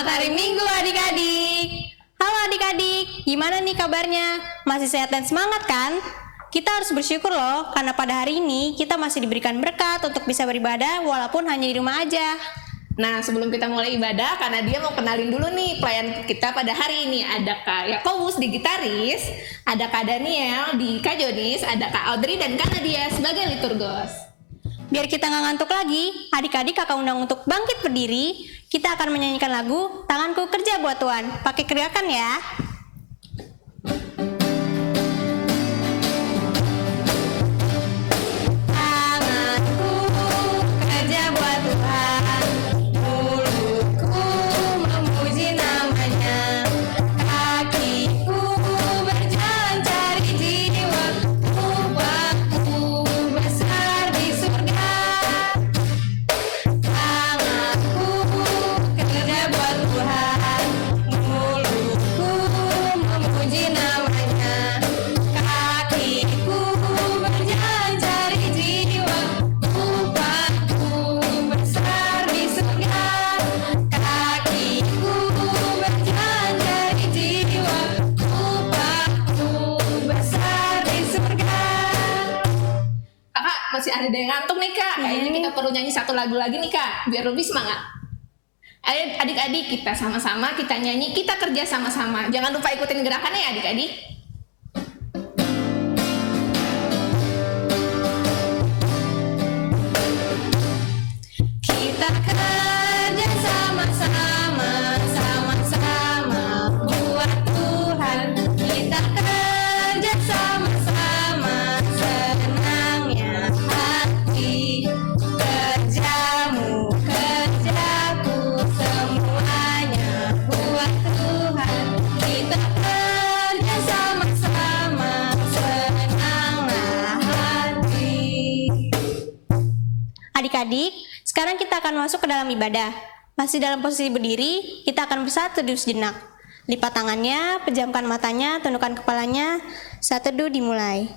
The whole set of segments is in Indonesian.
Selamat hari Minggu adik-adik. Halo adik-adik, gimana nih kabarnya? Masih sehat dan semangat kan? Kita harus bersyukur loh, karena pada hari ini kita masih diberikan berkat untuk bisa beribadah walaupun hanya di rumah aja. Nah, sebelum kita mulai ibadah, karena dia mau kenalin dulu nih pelayan kita pada hari ini. Ada Kak Yakobus di gitaris, ada Kak Daniel di kajonis, ada Kak Audrey dan Kak Nadia sebagai liturgos. Biar kita nggak ngantuk lagi, adik-adik kakak undang untuk bangkit berdiri. Kita akan menyanyikan lagu Tanganku Kerja Buat Tuhan. Pakai teriakan ya. Tanganku kerja buat Tuhan, mulutku memuji namanya, kakiku berjalan cari jiwa, upahku besar di surga. Tanganku kerja buat Tuhan, mulutku memuji namanya, kakiku berjalan cari jiwa, upahku besar di surga. Kakiku berjalan cari jiwa, upahku besar di surga. Kakak masih ada yang ngantuk nih Kak. Kayaknya kita perlu nyanyi satu lagu lagi nih Kak, biar lebih semangat. Ayo adik-adik kita sama-sama kita nyanyi, kita kerja sama-sama. Jangan lupa ikutin gerakannya ya adik-adik. Kita kerja sama-sama, sama-sama buat Tuhan. Kita kerja sama-sama, senangnya hati. Kerjamu, kerjaku, semuanya buat Tuhan. Kita kerja sama-sama, senanglah hati. Adik-adik, sekarang kita akan masuk ke dalam ibadah. Masih dalam posisi berdiri, kita akan bersatu teduh sejenak. Lipat tangannya, pejamkan matanya, tundukkan kepalanya. Saat teduh dimulai.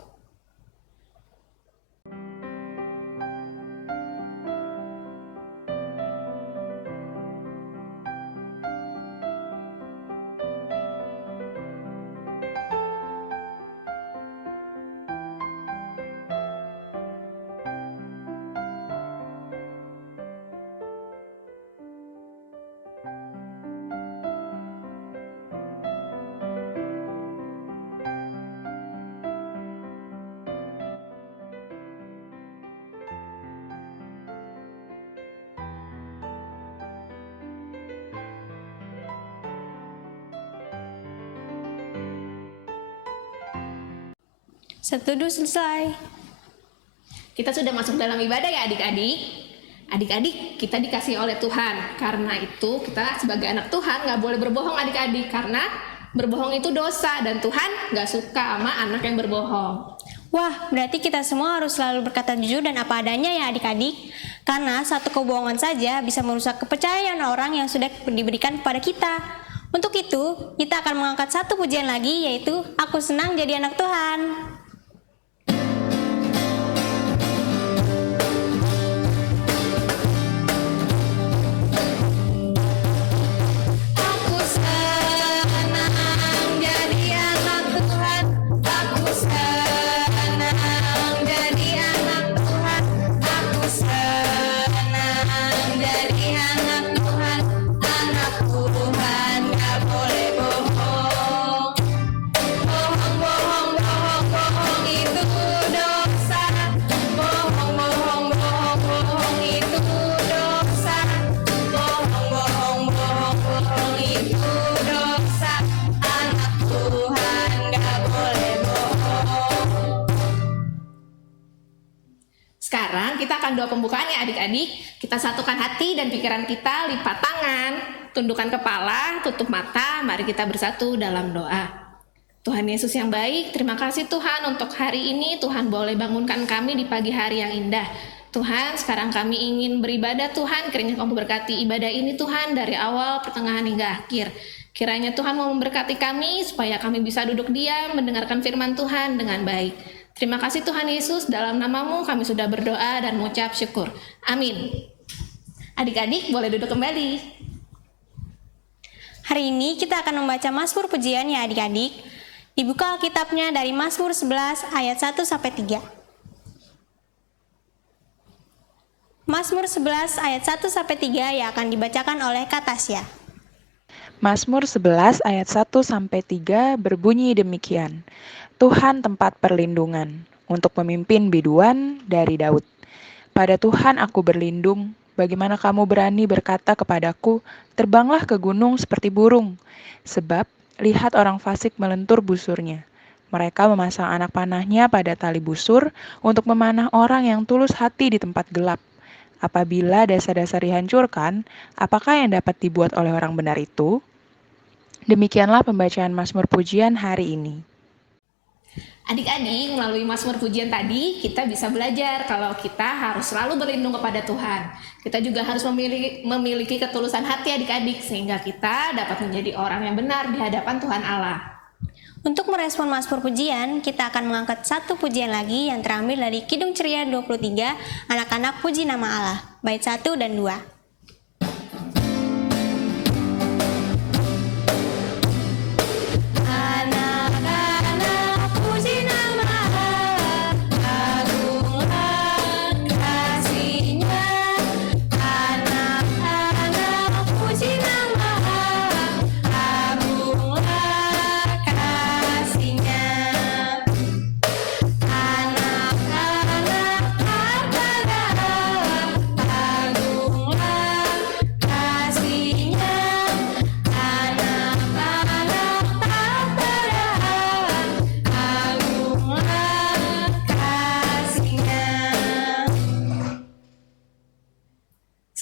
Saat teduh selesai. Kita sudah masuk dalam ibadah ya adik-adik. Adik-adik kita dikasih oleh Tuhan. Karena itu kita sebagai anak Tuhan gak boleh berbohong adik-adik. Karena berbohong itu dosa dan Tuhan gak suka sama anak yang berbohong. Wah, berarti kita semua harus selalu berkata jujur dan apa adanya ya adik-adik. Karena satu kebohongan saja bisa merusak kepercayaan orang yang sudah diberikan kepada kita. Untuk itu, kita akan mengangkat satu pujian lagi, yaitu Aku Senang Jadi Anak Tuhan. Aku senang jadi anak Tuhan. Aku senang jadi anak Tuhan. Aku senang jadi anak Tuhan. Anak Tuhan gak boleh bohong. Bohong, bohong, bohong, bohong itu dosa. Bohong, bohong, bohong, bohong itu dosa. Bohong, bohong, bohong, bohong itu dosa. Anak Tuhan gak boleh bohong. Sekarang kita akan doa pembukaan ya adik-adik. Kita satukan hati dan pikiran kita, lipat tangan, tundukkan kepala, tutup mata. Mari kita bersatu dalam doa. Tuhan Yesus yang baik, terima kasih Tuhan untuk hari ini. Tuhan boleh bangunkan kami di pagi hari yang indah. Tuhan, sekarang kami ingin beribadah Tuhan. Kiranya Kamu berkati ibadah ini Tuhan dari awal, pertengahan hingga akhir. Kiranya Tuhan mau memberkati kami supaya kami bisa duduk diam mendengarkan firman Tuhan dengan baik. Terima kasih Tuhan Yesus, dalam nama-Mu kami sudah berdoa dan mengucap syukur. Amin. Adik-adik boleh duduk kembali. Hari ini kita akan membaca Mazmur Pujian ya adik-adik. Dibuka Alkitabnya dari Mazmur 11 ayat 1 sampai 3. Mazmur 11 ayat 1 sampai 3 yang akan dibacakan oleh Kak Tasya. Mazmur 11 ayat 1 sampai 3 berbunyi demikian. Tuhan tempat perlindungan untuk pemimpin biduan dari Daud. Pada Tuhan aku berlindung. Bagaimana kamu berani berkata kepadaku, terbanglah ke gunung seperti burung. Sebab lihat orang fasik melentur busurnya. Mereka memasang anak panahnya pada tali busur untuk memanah orang yang tulus hati di tempat gelap. Apabila dasar-dasar dihancurkan, apakah yang dapat dibuat oleh orang benar itu? Demikianlah pembacaan Mazmur Pujian hari ini. Adik-adik, melalui Mazmur Pujian tadi, kita bisa belajar kalau kita harus selalu berlindung kepada Tuhan. Kita juga harus memiliki ketulusan hati adik-adik, sehingga kita dapat menjadi orang yang benar di hadapan Tuhan Allah. Untuk merespon Mazmur Pujian, kita akan mengangkat satu pujian lagi yang terambil dari Kidung Ceria 23, Anak-anak Puji Nama Allah, bait 1 dan 2.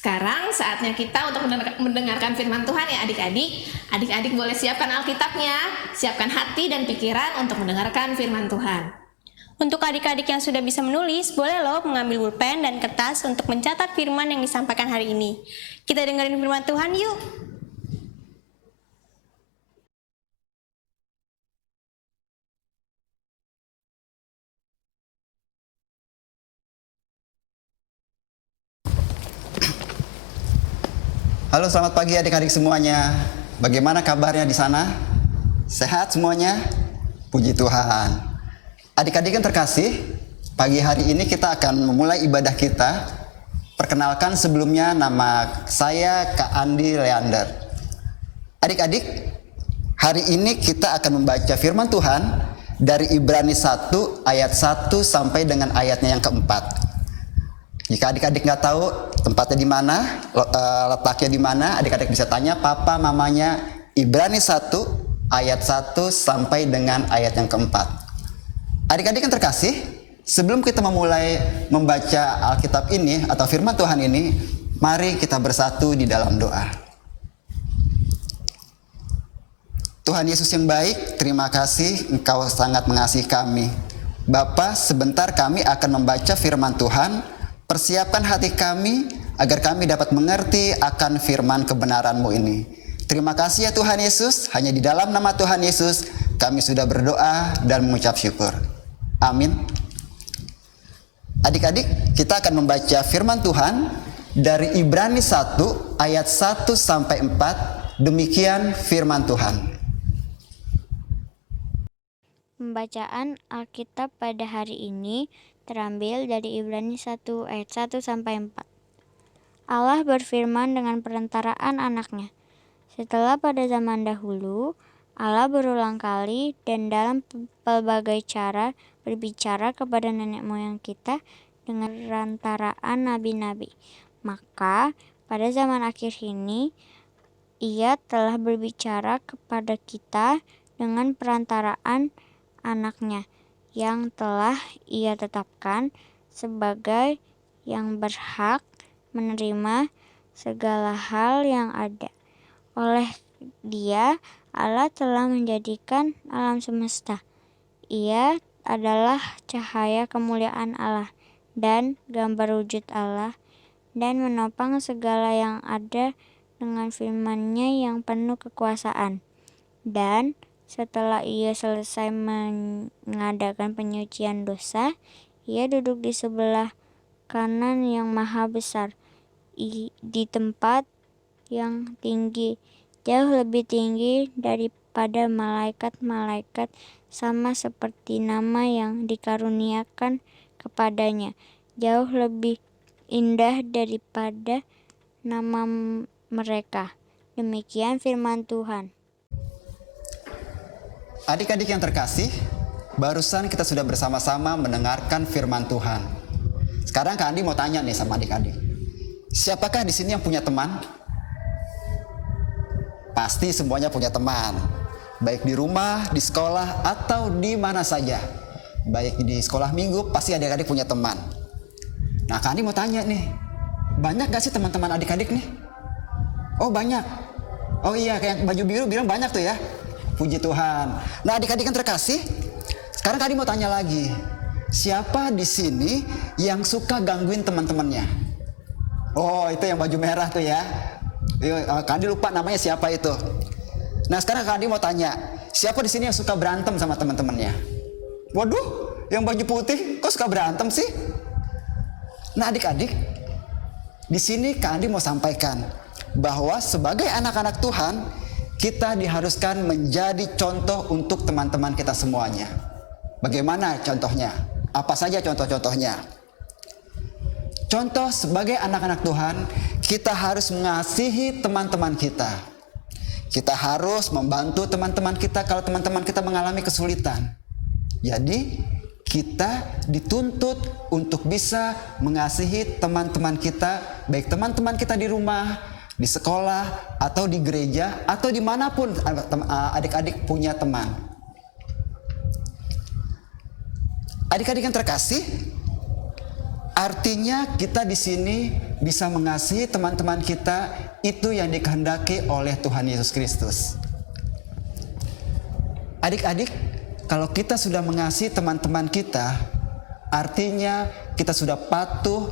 Sekarang saatnya kita untuk mendengarkan firman Tuhan ya adik-adik. Adik-adik boleh siapkan Alkitabnya, siapkan hati dan pikiran untuk mendengarkan firman Tuhan. Untuk adik-adik yang sudah bisa menulis, boleh loh mengambil pulpen dan kertas untuk mencatat firman yang disampaikan hari ini. Kita dengerin firman Tuhan yuk. Halo, selamat pagi adik-adik semuanya. Bagaimana kabarnya di sana? Sehat semuanya? Puji Tuhan. Adik-adik yang terkasih, pagi hari ini kita akan memulai ibadah kita. Perkenalkan sebelumnya, nama saya Kak Andi Leander. Adik-adik, hari ini kita akan membaca firman Tuhan dari Ibrani 1 ayat 1 sampai dengan ayatnya yang keempat. Jika adik-adik nggak tahu tempatnya di mana, letaknya di mana, adik-adik bisa tanya papa mamanya. Ibrani 1 ayat 1 sampai dengan ayat yang keempat. Adik-adik yang terkasih, sebelum kita memulai membaca Alkitab ini atau firman Tuhan ini, mari kita bersatu di dalam doa. Tuhan Yesus yang baik, terima kasih Engkau sangat mengasihi kami. Bapa, sebentar kami akan membaca firman Tuhan. Persiapkan hati kami agar kami dapat mengerti akan firman kebenaran-Mu ini. Terima kasih ya Tuhan Yesus, hanya di dalam nama Tuhan Yesus kami sudah berdoa dan mengucap syukur. Amin. Adik-adik, kita akan membaca firman Tuhan dari Ibrani 1 ayat 1 sampai 4. Demikian firman Tuhan. Pembacaan Alkitab pada hari ini terambil dari Ibrani 1 ayat 1 sampai 4. Allah berfirman dengan perantaraan anaknya. Setelah pada zaman dahulu, Allah berulang kali dan dalam pelbagai cara berbicara kepada nenek moyang kita dengan perantaraan nabi-nabi. Maka pada zaman akhir ini, Ia telah berbicara kepada kita dengan perantaraan anaknya yang telah Ia tetapkan sebagai yang berhak menerima segala hal yang ada. Oleh Dia, Allah telah menjadikan alam semesta. Ia adalah cahaya kemuliaan Allah dan gambar wujud Allah, dan menopang segala yang ada dengan firman-Nya yang penuh kekuasaan. Dan setelah Ia selesai mengadakan penyucian dosa, Ia duduk di sebelah kanan yang maha besar di tempat yang tinggi jauh lebih tinggi daripada malaikat-malaikat, sama seperti nama yang dikaruniakan kepadanya, jauh lebih indah daripada nama mereka. Demikian firman Tuhan. Adik-adik yang terkasih, barusan kita sudah bersama-sama mendengarkan firman Tuhan. Sekarang Kak Andi mau tanya nih sama adik-adik. Siapakah di sini yang punya teman? Pasti semuanya punya teman. Baik di rumah, di sekolah, atau di mana saja. Baik di sekolah minggu, pasti adik-adik punya teman. Nah, Kak Andi mau tanya nih. Banyak gak sih teman-teman adik-adik nih? Oh, banyak. Oh iya, kayak baju biru bilang banyak tuh ya. Puji Tuhan. Nah, adik-adik yang terkasih, sekarang Kak Andi mau tanya lagi. Siapa di sini yang suka gangguin teman-temannya? Oh, itu yang baju merah tuh ya. Kak Andi lupa namanya siapa itu. Nah, sekarang Kak Andi mau tanya, siapa di sini yang suka berantem sama teman-temannya? Waduh, yang baju putih kok suka berantem sih? Nah, adik-adik, di sini Kak Andi mau sampaikan bahwa sebagai anak-anak Tuhan, kita diharuskan menjadi contoh untuk teman-teman kita semuanya. Bagaimana contohnya? Apa saja contoh-contohnya? Contoh sebagai anak-anak Tuhan, kita harus mengasihi teman-teman kita. Kita harus membantu teman-teman kita kalau teman-teman kita mengalami kesulitan. Jadi, kita dituntut untuk bisa mengasihi teman-teman kita, baik teman-teman kita di rumah, di sekolah, atau di gereja, atau dimanapun adik-adik punya teman. Adik-adik yang terkasih, artinya kita di sini bisa mengasihi teman-teman kita, itu yang dikehendaki oleh Tuhan Yesus Kristus. Adik-adik, kalau kita sudah mengasihi teman-teman kita, artinya kita sudah patuh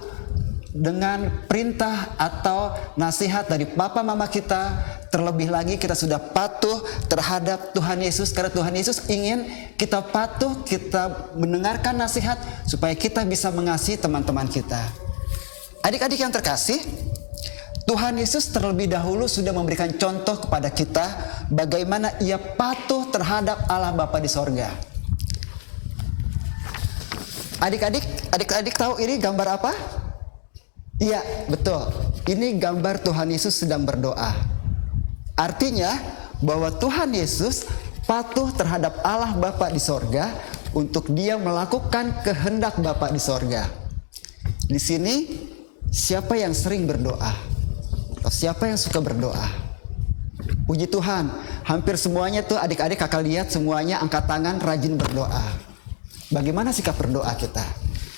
dengan perintah atau nasihat dari papa mama kita. Terlebih lagi kita sudah patuh terhadap Tuhan Yesus, karena Tuhan Yesus ingin kita patuh, kita mendengarkan nasihat supaya kita bisa mengasihi teman-teman kita. Adik-adik yang terkasih, Tuhan Yesus terlebih dahulu sudah memberikan contoh kepada kita bagaimana ia patuh terhadap Allah Bapa di sorga. Adik-adik tahu ini gambar apa? Iya, betul. Ini gambar Tuhan Yesus sedang berdoa. Artinya bahwa Tuhan Yesus patuh terhadap Allah Bapa di sorga untuk dia melakukan kehendak Bapa di sorga. Di sini siapa yang sering berdoa? Atau siapa yang suka berdoa? Puji Tuhan, hampir semuanya tuh adik-adik kakak lihat semuanya angkat tangan rajin berdoa. Bagaimana sikap berdoa kita?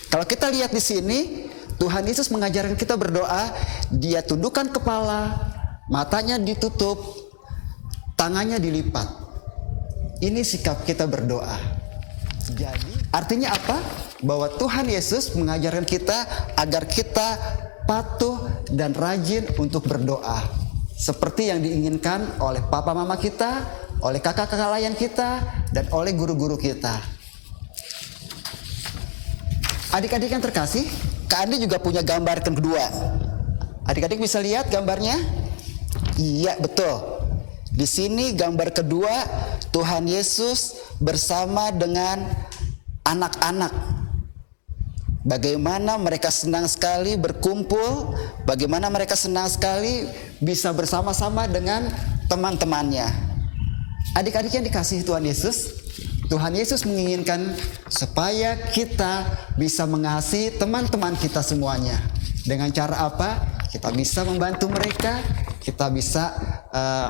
Kalau kita lihat di sini, Tuhan Yesus mengajarkan kita berdoa, dia tundukkan kepala, matanya ditutup, tangannya dilipat. Ini sikap kita berdoa. Jadi, artinya apa? Bahwa Tuhan Yesus mengajarkan kita agar kita patuh dan rajin untuk berdoa. Seperti yang diinginkan oleh papa mama kita, oleh kakak-kakak layan kita, dan oleh guru-guru kita. Adik-adik yang terkasih, Kak Andi juga punya gambar kedua. Adik-adik bisa lihat gambarnya? Iya, betul. Di sini gambar kedua, Tuhan Yesus bersama dengan anak-anak. Bagaimana mereka senang sekali berkumpul, bagaimana mereka senang sekali bisa bersama-sama dengan teman-temannya. Adik-adik yang dikasihi Tuhan Yesus menginginkan supaya kita bisa mengasihi teman-teman kita semuanya. Dengan cara apa? Kita bisa membantu mereka, kita bisa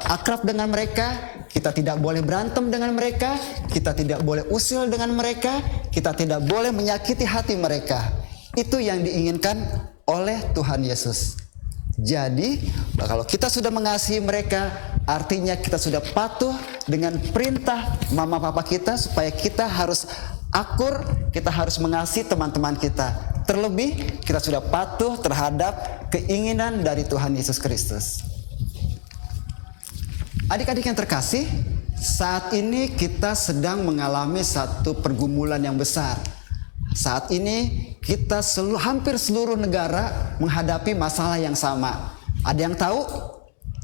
akrab dengan mereka, kita tidak boleh berantem dengan mereka, kita tidak boleh usil dengan mereka, kita tidak boleh menyakiti hati mereka. Itu yang diinginkan oleh Tuhan Yesus. Jadi, kalau kita sudah mengasihi mereka, artinya kita sudah patuh dengan perintah mama papa kita supaya kita harus akur, kita harus mengasihi teman-teman kita. Terlebih, kita sudah patuh terhadap keinginan dari Tuhan Yesus Kristus. Adik-adik yang terkasih, saat ini kita sedang mengalami satu pergumulan yang besar. Saat ini kita hampir seluruh negara menghadapi masalah yang sama. Ada yang tahu?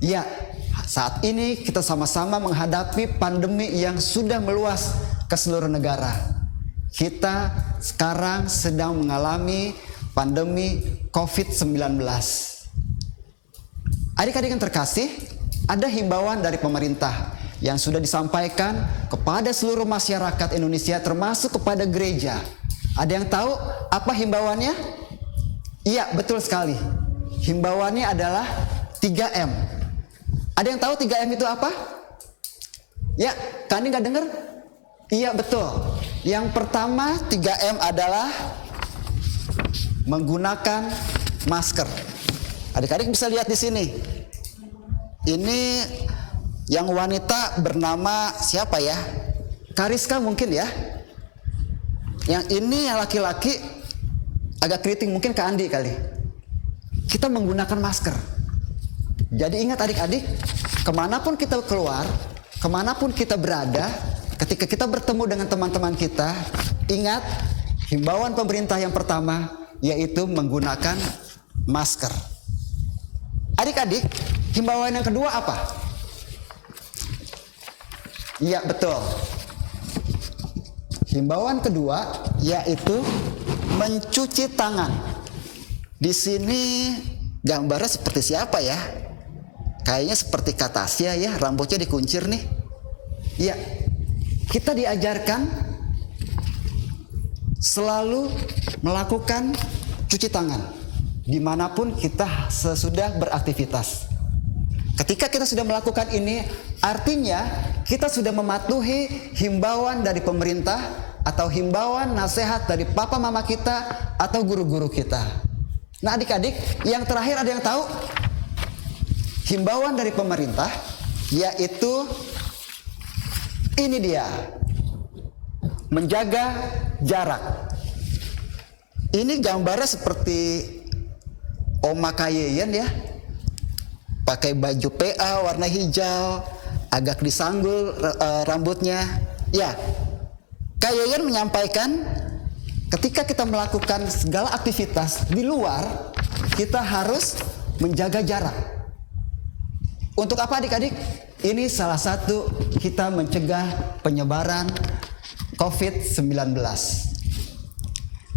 Ya, Saat ini kita sama-sama menghadapi pandemi yang sudah meluas ke seluruh negara. Kita sekarang sedang mengalami pandemi COVID-19. Adik-adik yang terkasih, ada himbauan dari pemerintah yang sudah disampaikan kepada seluruh masyarakat Indonesia termasuk kepada gereja. Ada yang tahu apa himbauannya? Iya, betul sekali. Himbauannya adalah 3M. Ada yang tahu 3M itu apa? Ya, Kak Andi nggak dengar? Iya, betul. Yang pertama 3M adalah menggunakan masker. Adik-adik bisa lihat di sini. Ini yang wanita bernama siapa ya? Kariska mungkin ya. Yang ini yang laki-laki agak keriting, mungkin Kak Andi kali. Kita menggunakan masker. Jadi ingat adik-adik, kemanapun kita keluar, kemanapun kita berada, ketika kita bertemu dengan teman-teman kita, ingat himbauan pemerintah yang pertama yaitu menggunakan masker. Adik-adik, himbauan yang kedua apa? Iya, betul. Himbauan kedua yaitu mencuci tangan. Di sini gambarnya seperti siapa ya? Kayaknya seperti Kak Tasya ya, rambutnya dikuncir nih. Iya, kita diajarkan selalu melakukan cuci tangan dimanapun kita sesudah beraktivitas. Ketika kita sudah melakukan ini, artinya kita sudah mematuhi himbauan dari pemerintah atau himbauan nasihat dari papa mama kita atau guru-guru kita. Nah adik-adik, yang terakhir ada yang tahu? Himbauan dari pemerintah yaitu ini dia, menjaga jarak. Ini gambarnya seperti Oma Kayeyen ya, pakai baju PA warna hijau, agak disanggul rambutnya. Ya, Kayeyen menyampaikan ketika kita melakukan segala aktivitas di luar, kita harus menjaga jarak. Untuk apa adik-adik? Ini salah satu kita mencegah penyebaran COVID-19.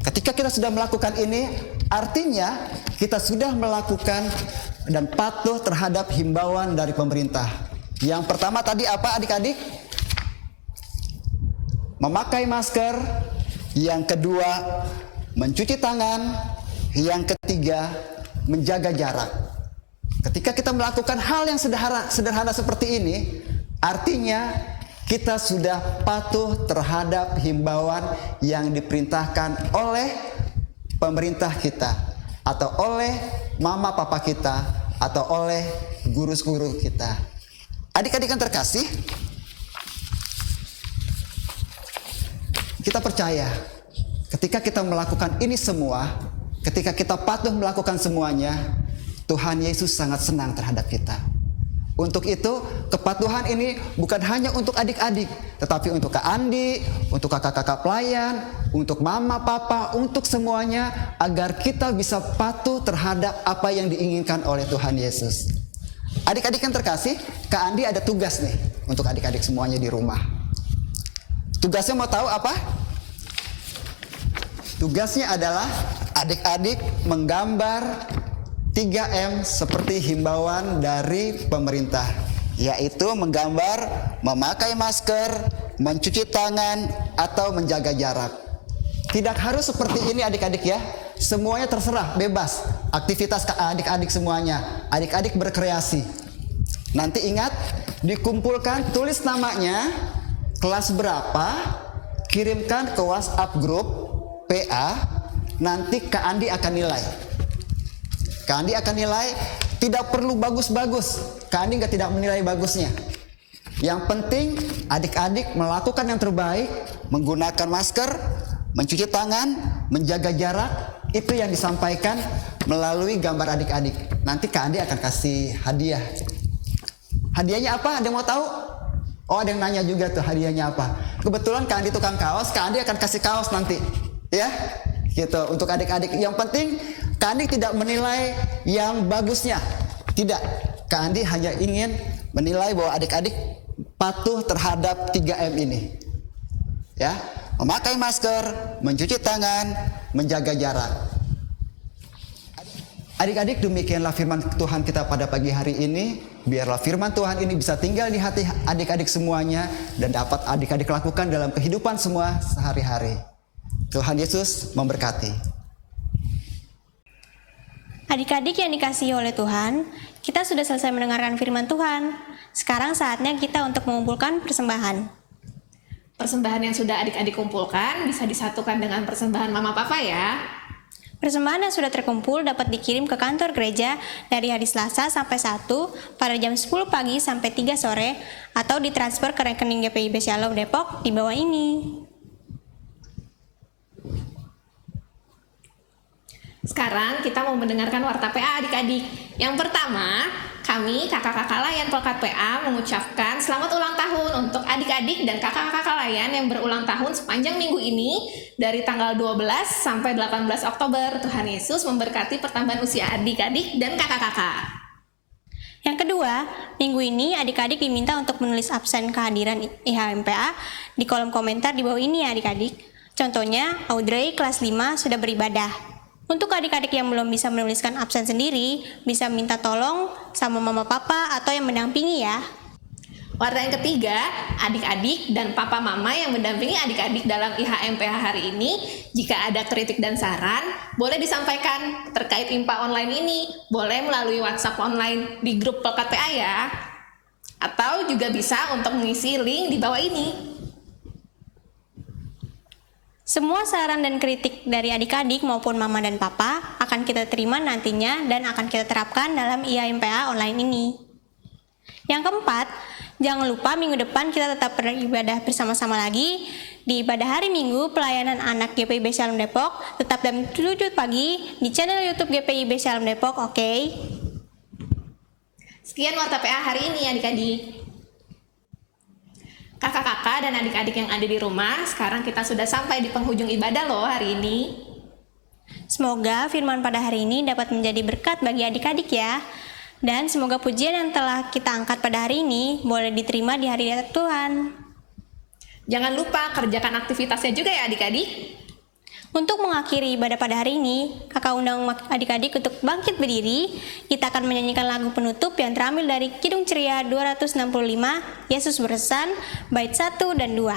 Ketika kita sudah melakukan ini, artinya kita sudah melakukan dan patuh terhadap himbauan dari pemerintah. Yang pertama tadi apa adik-adik? Memakai masker. Yang kedua, mencuci tangan. Yang ketiga, menjaga jarak. Ketika kita melakukan hal yang sederhana seperti ini, artinya kita sudah patuh terhadap himbauan yang diperintahkan oleh pemerintah kita, atau oleh mama papa kita, atau oleh guru-guru kita. Adik-adik yang terkasih, kita percaya ketika kita melakukan ini semua, ketika kita patuh melakukan semuanya, Tuhan Yesus sangat senang terhadap kita. Untuk itu, kepatuhan ini bukan hanya untuk adik-adik, tetapi untuk Kak Andi, untuk kakak-kakak pelayan, untuk mama, papa, untuk semuanya, agar kita bisa patuh terhadap apa yang diinginkan oleh Tuhan Yesus. Adik-adik yang terkasih, Kak Andi ada tugas nih untuk adik-adik semuanya di rumah. Tugasnya mau tahu apa? Tugasnya adalah adik-adik menggambar 3M seperti himbauan dari pemerintah, yaitu menggambar memakai masker, mencuci tangan, atau menjaga jarak. Tidak harus seperti ini adik-adik ya, semuanya terserah, bebas. Aktivitas adik-adik semuanya, adik-adik berkreasi. Nanti ingat, dikumpulkan, tulis namanya, kelas berapa, kirimkan ke WhatsApp grup PA, nanti Kak Andi akan nilai. Kak Andi akan nilai, tidak perlu bagus-bagus. Kak Andi tidak menilai bagusnya. Yang penting adik-adik melakukan yang terbaik, menggunakan masker, mencuci tangan, menjaga jarak. Itu yang disampaikan melalui gambar adik-adik. Nanti Kak Andi akan kasih hadiah. Hadiahnya apa? Ada yang mau tahu? Oh, ada yang nanya juga tuh hadiahnya apa. Kebetulan Kak Andi tukang kaos, Kak Andi akan kasih kaos nanti. Ya, gitu untuk adik-adik. Yang penting Kak Andi tidak menilai yang bagusnya. Tidak. Kak Andi hanya ingin menilai bahwa adik-adik patuh terhadap 3M ini. Ya, memakai masker, mencuci tangan, menjaga jarak. Adik-adik, demikianlah firman Tuhan kita pada pagi hari ini. Biarlah firman Tuhan ini bisa tinggal di hati adik-adik semuanya dan dapat adik-adik lakukan dalam kehidupan semua sehari-hari. Tuhan Yesus memberkati. Adik-adik yang dikasihi oleh Tuhan, kita sudah selesai mendengarkan firman Tuhan. Sekarang saatnya kita untuk mengumpulkan persembahan. Persembahan yang sudah adik-adik kumpulkan bisa disatukan dengan persembahan mama papa ya. Persembahan yang sudah terkumpul dapat dikirim ke kantor gereja dari hari Selasa sampai Sabtu pada jam 10 pagi sampai 3 sore atau ditransfer ke rekening GPIB Shalom Depok di bawah ini. Sekarang kita mau mendengarkan warta PA adik-adik. Yang pertama, kami kakak-kakak layan Pelkat PA mengucapkan selamat ulang tahun untuk adik-adik dan kakak-kakak layan yang berulang tahun sepanjang minggu ini dari tanggal 12 sampai 18 Oktober. Tuhan Yesus memberkati pertambahan usia adik-adik dan kakak-kakak. Yang kedua, minggu ini adik-adik diminta untuk menulis absen kehadiran IHMPA di kolom komentar di bawah ini ya adik-adik. Contohnya, Audrey kelas 5 sudah beribadah. Untuk adik-adik yang belum bisa menuliskan absen sendiri, bisa minta tolong sama mama papa atau yang mendampingi ya. Warta yang ketiga, adik-adik dan papa mama yang mendampingi adik-adik dalam IHMPH hari ini, jika ada kritik dan saran, boleh disampaikan terkait IMPA online ini. Boleh melalui WhatsApp online di grup Pelkat PA ya. Atau juga bisa untuk mengisi link di bawah ini. Semua saran dan kritik dari adik-adik maupun mama dan papa akan kita terima nantinya dan akan kita terapkan dalam IHMPA online ini. Yang keempat, jangan lupa minggu depan kita tetap beribadah bersama-sama lagi di ibadah hari Minggu pelayanan anak GPIB Shalom Depok, tetap jam 7 pagi di channel YouTube GPIB Shalom Depok, oke? Sekian warta PA hari ini adik-adik. Kakak-kakak dan adik-adik yang ada di rumah, sekarang kita sudah sampai di penghujung ibadah loh hari ini. Semoga firman pada hari ini dapat menjadi berkat bagi adik-adik ya. Dan semoga pujian yang telah kita angkat pada hari ini boleh diterima di hari Tuhan. Jangan lupa kerjakan aktivitasnya juga ya adik-adik. Untuk mengakhiri ibadah pada hari ini, kakak undang adik-adik untuk bangkit berdiri. Kita akan menyanyikan lagu penutup yang terambil dari Kidung Ceria 265, Yesus Berkesan, bait 1 dan 2.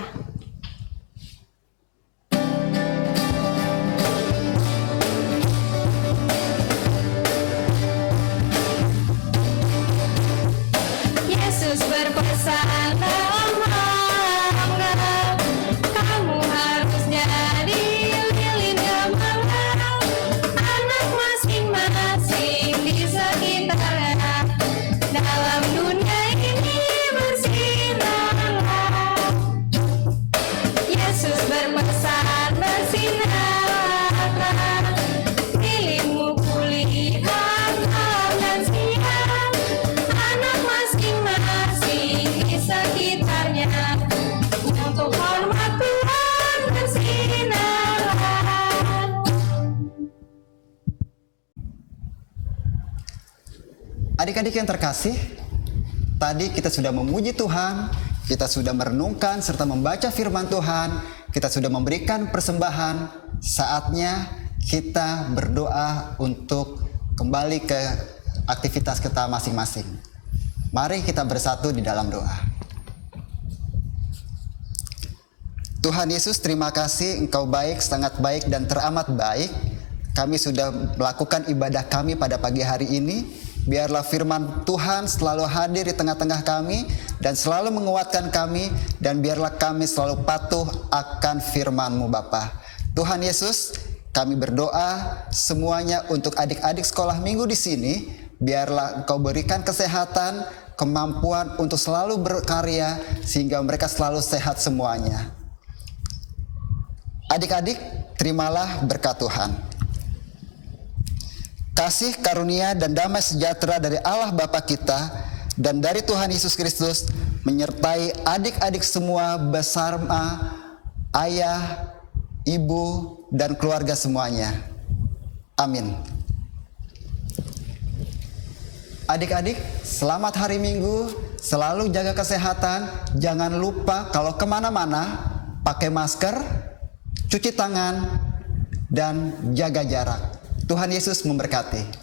Yesus berpesan dalam Injil, kamu harus jadi lilin gemilang, anak masing-masing di sekitarnya, dalam dunia ini bersinarlah. Yesus berpesan bersinarlah, lilinmu kulihat malam dan siang, anak masing-masing di sekitarnya, untuk hormat Tuhan bersinarlah. Adik-adik yang terkasih, tadi kita sudah memuji Tuhan, kita sudah merenungkan serta membaca firman Tuhan, kita sudah memberikan persembahan. Saatnya kita berdoa untuk kembali ke aktivitas kita masing-masing. Mari kita bersatu di dalam doa. Tuhan Yesus, terima kasih Engkau baik, sangat baik dan teramat baik. Kami sudah melakukan ibadah kami pada pagi hari ini. Biarlah firman Tuhan selalu hadir di tengah-tengah kami dan selalu menguatkan kami, dan biarlah kami selalu patuh akan firman-Mu Bapa. Tuhan Yesus, kami berdoa semuanya untuk adik-adik sekolah minggu di sini. Biarlah Engkau berikan kesehatan, kemampuan untuk selalu berkarya sehingga mereka selalu sehat semuanya. Adik-adik, terimalah berkat Tuhan. Kasih karunia dan damai sejahtera dari Allah Bapa kita dan dari Tuhan Yesus Kristus menyertai adik-adik semua bersama ayah, ibu, dan keluarga semuanya. Amin. Adik-adik, selamat hari Minggu, Selalu jaga kesehatan, jangan lupa kalau kemana-mana pakai masker, cuci tangan, dan jaga jarak. Tuhan Yesus memberkati.